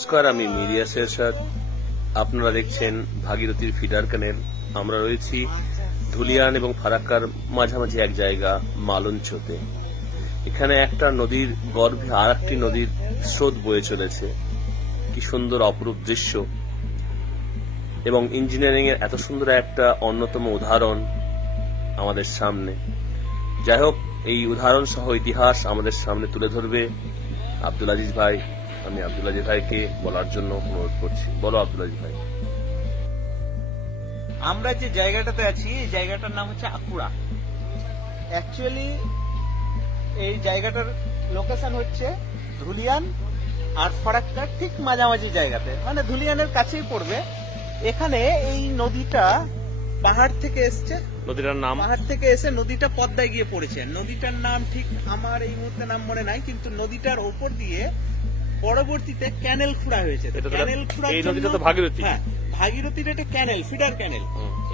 নমস্কার, আমি মিডিয়া শেরশাদ। আপনারা দেখছেন ভাগীরথীর ফিডার ক্যানেল। আমরা রয়েছি ধুলিয়ান এবং ফারাক্কার মাঝামাঝি এক জায়গা মালঞ্চতে। এখানে একটা নদীর গর্ভে আর একটি নদীর স্রোত বয়ে চলেছে। কি সুন্দর অপরূপ দৃশ্য এবং ইঞ্জিনিয়ারিং এর এত সুন্দর একটা অন্যতম উদাহরণ আমাদের সামনে। যাই হোক, এই উদাহরণ সহ ইতিহাস আমাদের সামনে তুলে ধরবে আব্দুল আজিজ ভাই। আমি আব্দুল আজিজ ভাইকে বলার জন্য অনুরোধ করছি। বলো আব্দুল আজিজ ভাই। আমরা যে জায়গাটাতে আছি এই জায়গাটার নাম হচ্ছে আকুড়া। অ্যাকচুয়ালি এই জায়গাটার লোকেশন হচ্ছে ধুলিয়ান আর ফারাক্কার ঠিক মাঝামাঝি জায়গাতে, মানে ধুলিয়ানের কাছেই পড়বে। এখানে এই নদীটা পাহাড় থেকে এসছে, নদীটার নাম পাহাড় থেকে এসে নদীটা পদ্মায় গিয়ে পড়েছে। নদীটার নাম ঠিক আমার এই মুহূর্তে নাম মনে নাই, কিন্তু নদীটার ওপর দিয়ে পরবর্তীতে ক্যানেল খুঁড়া হয়েছে। ক্যানেল খুঁড়ার এই নদীটা জন্য তো ভাগীরথী। হ্যাঁ, ভাগীরথীর একটা ক্যানেল, ফিডার ক্যানেল।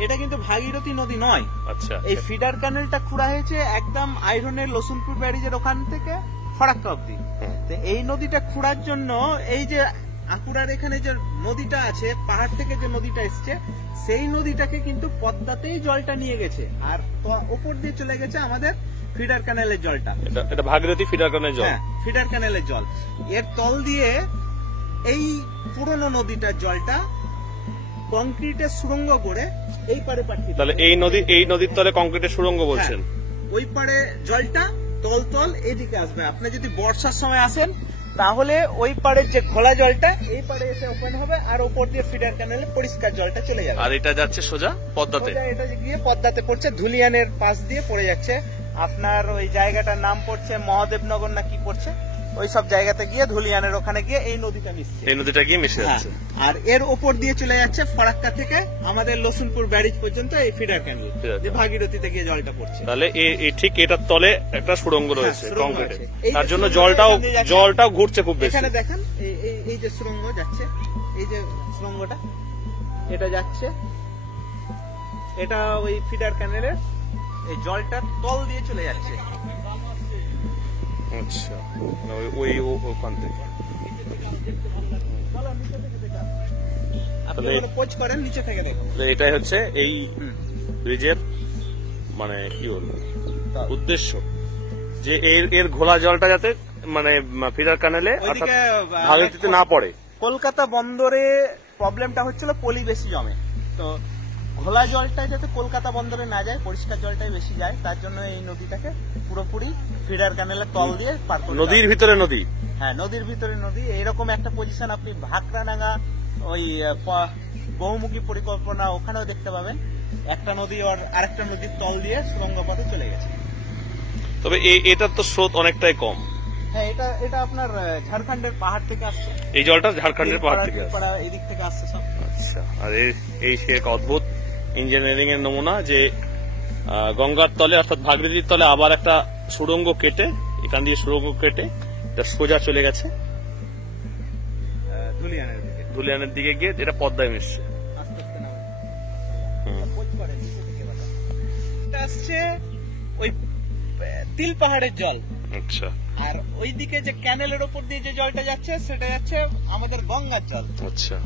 এটা কিন্তু ভাগীরথী নদী নয়। আচ্ছা, এই ফিডার ক্যানেলটা খুঁড়া হয়েছে একদম আইরনের লসুনপুর ব্যারিজের ওখান থেকে ফারাক্কা অব্দি। তো এই নদীটা খুঁড়ার জন্য এই যে আকুড়ার এখানে যে নদীটা আছে, পাহাড় থেকে যে নদীটা এসছে, সেই নদীটাকে কিন্তু পদ্মাতেই জলটা নিয়ে গেছে আর ওপর দিয়ে চলে গেছে আমাদের ফিডার ক্যানেলের জলটা। এটা ভাগীরথী ফিডার ক্যানেলের জল। হ্যাঁ, ফিডার ক্যানেলের জল। এর তল দিয়ে এই পুরনো নদীটার জলটা কংক্রিটের সুড়ঙ্গ করে এই পারে পাঠিয়ে। তাহলে এই নদীর তলে কংক্রিটের সুড়ঙ্গ বলছেন? ওই পারে জলটা তল এদিকে আসবে। আপনি যদি বর্ষার সময় আসেন তাহলে ওই পাড়ের যে ঘোলা জলটা এই পাড়ে এসে ওপেন হবে আর ওপর দিয়ে ফিডার ক্যানেলে পরিষ্কার জলটা চলে যাবে। আর এটা যাচ্ছে সোজা পদ্মাতে। এটা গিয়ে পদ্মাতে পড়ছে, ধুলিয়ানের পাশ দিয়ে পড়ে যাচ্ছে। আপনার ওই জায়গাটার নাম পড়ছে মহাদেবনগর না কি পড়ছে, ওই সব জায়গাতে গিয়ে ধুলিয়ানের ওখানে গিয়ে এই নদীটা মিশছে। এই নদীটা গিয়ে মিশে যাচ্ছে। আর এর ওপর দিয়ে চলে যাচ্ছে ফারাক্কা থেকে আমাদের লসুনপুর ব্যারিজ পর্যন্ত এই ফিডার ক্যানেল, যে ভাগীরথীতে গিয়ে জলটা পড়ছে। তাহলে ঠিক এটার তলে একটা সুড়ঙ্গ রয়েছে কংক্রিটের, এই তার যে জন্য সুড়ঙ্গটা জলটাও ঘুরছে খুব বেশি। এখানে দেখেন এই যে সুড়ঙ্গ যাচ্ছে, এই যে সুড়ঙ্গটা এটা যাচ্ছে, এটা ওই ফিডার ক্যানেলের এই জলটার তল দিয়ে চলে যাচ্ছে। আচ্ছা, ওই ওখান থেকে নিচে থেকে দেখুন। এটাই হচ্ছে এই ব্রিজের মানে কি বলবো উদ্দেশ্য, যে এর ঘোলা জলটা যাতে মানে ফিডার ক্যানেলে ভাগীরথীতে না পড়ে। কলকাতা বন্দরে প্রবলেমটা হচ্ছিল পলি বেশি জমে, তো ঘোলা জলটা যাতে কলকাতা বন্দরে না যায়, পরিষ্কার জলটাই বেশি যায়, তার জন্য এই নদীটাকে পুরোপুরি ফিডার ক্যানেলের তল দিয়ে পার করে। নদীর ভিতরে নদী? হ্যাঁ, নদীর ভিতরে নদী। এইরকম একটা পজিশন আপনি ভাকরানাগা ওই বহুমুখী পরিকল্পনা ওখানেও দেখতে পাবেন। একটা নদী আর আরেকটা নদীর তল দিয়ে সুড়ঙ্গ পথে চলে গেছে। তবে এটার তো স্রোত অনেকটা কম। হ্যাঁ, এটা আপনার ঝাড়খণ্ডের পাহাড় থেকে আসছে। এই জলটা ঝাড়খণ্ডের পাহাড় থেকে আসছে, এদিক থেকে আসছে সব। আচ্ছা, আর এই সে এক অদ্ভুত ইঞ্জিনিয়ারিং এর নমুনা যে গঙ্গার তলে অর্থাৎ ভাগীরথীর তলে আবার একটা সুড়ঙ্গ কেটে, এখান দিয়ে সুড়ঙ্গ কেটে সোজা চলে গেছে ধুলিয়ানের দিকে গিয়ে এটা পদ্মায় মিশছে। আসছে ওই তিল পাহাড়ের জল। আচ্ছা, আর ওইদিকে যে ক্যানেলের ওপর দিয়ে যে জলটা যাচ্ছে সেটা যাচ্ছে আমাদের গঙ্গার জল। আচ্ছা,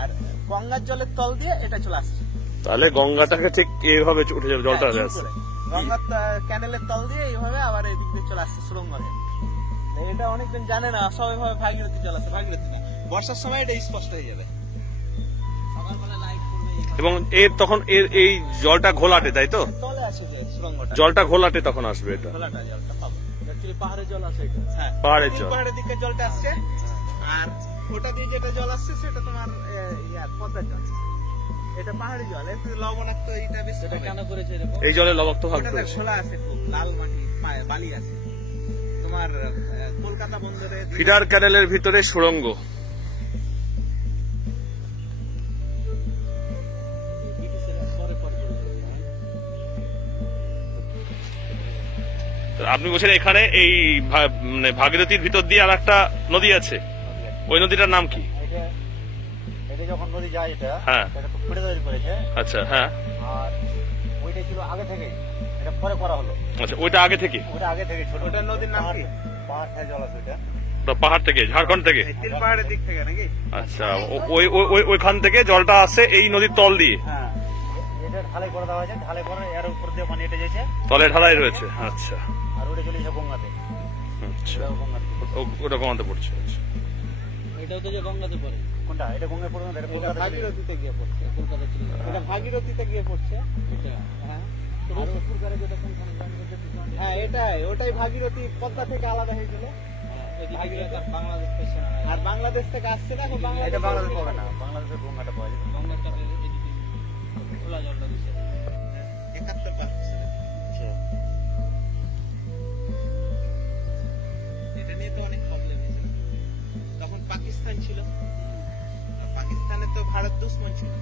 আর গঙ্গার জলের তল দিয়ে এটা চলে আসছে। তাহলে গঙ্গাটাকে ঠিক এইভাবে উঠে যাবে জলটা, গঙ্গার ক্যানেলের তল দিয়ে এইভাবে আবার এই দিক দিয়ে চলে আসছে সুড়ঙ্গ। এটা অনেকদিন জানে না, সবাই ভাবে ভাগীরথী জল আছে, ভাগীরথী না। বর্ষার সময় এটা স্পষ্ট হয়ে যাবে, সকালবেলা লাইট করবে। এবং তখন এই জলটা ঘোলাটে, তাই তো? তলে আছে যে সুড়ঙ্গটা, জলটা ঘোলাটে তখন আসবে। এটা ঘোলাটা জলটা পাবো, অ্যাকচুয়ালি পাহাড়ের জল আছে। এটা হ্যাঁ, পাহাড়ের জল, পাহাড়ের দিকে জলটা আসছে। আর ওটা দিয়ে যেটা জল আসছে সেটা তোমার পদ্মার জল। এটা পাহাড়ি জল, একটু লবণাক্ত। এটা বেশ কেন করেছে এরকম? এই জলে লবণাক্ত ভাব করেছে। খোলা আছে, খুব লাল মাটি, বালি আছে। তোমার কলকাতা বন্দরে ফিডার ক্যানেলের ভিতরে সুড়ঙ্গ। আপনি বলছেন এখানে এই ভাগীরথীর ভিতর দিয়ে আর একটা নদী আছে, ওই নদীটার নাম কি? এটা যখন নদী যায় এটা, হ্যাঁ, এটা তো খুঁড়ে তৈরি করেছে। আচ্ছা, হ্যাঁ। আর ওইটা ছিল আগে থেকে, এটা পরে করা হলো। আচ্ছা, ওইটা আগে থেকে? ওটা আগে থেকে ছোট। ওটা নদীর নাম কি? পাহাড় জল আছে ওটা। ওটা পাহাড় থেকে, ঝাড়খণ্ড থেকে? এই তিল পাহাড়ের দিক থেকে নাকি? আচ্ছা, ওইখান থেকে জলটা আসে এই নদীর তল দিয়ে? হ্যাঁ, এটা ঢালাই করে দেওয়া হয়েছে, ঢালাই করে এর উপর দিয়ে পানি এটা যাচ্ছে, তলে ঢালাই রয়েছে। আচ্ছা আর ওটা চলে যাচ্ছে গঙ্গাতে। আচ্ছা, ওটাও গঙ্গাতে। ওটা কমাতে পড়ছে। আচ্ছা, এটাও তো যে গঙ্গাতে পড়ে, কোনটা? এটা গঙ্গায় পড়বে না, এটা এটা কলকাতা চলে যাবে। ভাগীরথীতে গিয়ে পড়ছে। কলকাতা চলে যাবে। এটা ভাগীরথীতে গিয়ে পড়ছে। এটা হ্যাঁ রসুলপুর গাড়ি যেটা কোনখানে জয়েন করছে পিছনে। হ্যাঁ ওটাই ভাগীরথী পদ্মা থেকে আলাদা হয়েছিল। এদিকে তার বাংলাদেশ পেছনে আর বাংলাদেশ থেকে আসছে না, এখন এটা বাংলাদেশ পাবে না, বাংলাদেশের গঙ্গাটা পাওয়া যাবে। গঙ্গাটাকে এদিকে খোলা জলটা দিচ্ছে। 71% এটা নিয়ে তো অনেক প্রবলেম হয়েছিল। তখন পাকিস্তান ছিল, আর পাকিস্তানে তো ভারত দুশ্মন ছিল।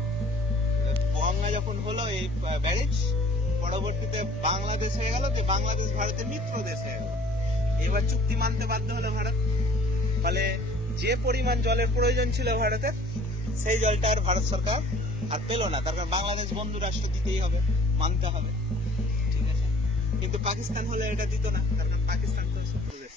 গঙ্গা যখন হলো এই ব্যারেজ, পরবর্তীতে বাংলাদেশ হয়ে গেল, যে বাংলাদেশ ভারতের মিত্র দেশ হয়ে গেল। এবার চুক্তি মানতে বাধ্য হলো ভারত। ফলে যে পরিমাণ জলের প্রয়োজন ছিল ভারতের, সেই জলটা আর ভারত সরকার আর পেল না। তার কারণ বাংলাদেশ বন্ধু রাষ্ট্র, দিতেই হবে, মানতে হবে, ঠিক আছে। কিন্তু পাকিস্তান হলে এটা দিত না, তার কারণ পাকিস্তান তো শত্রু দেশ।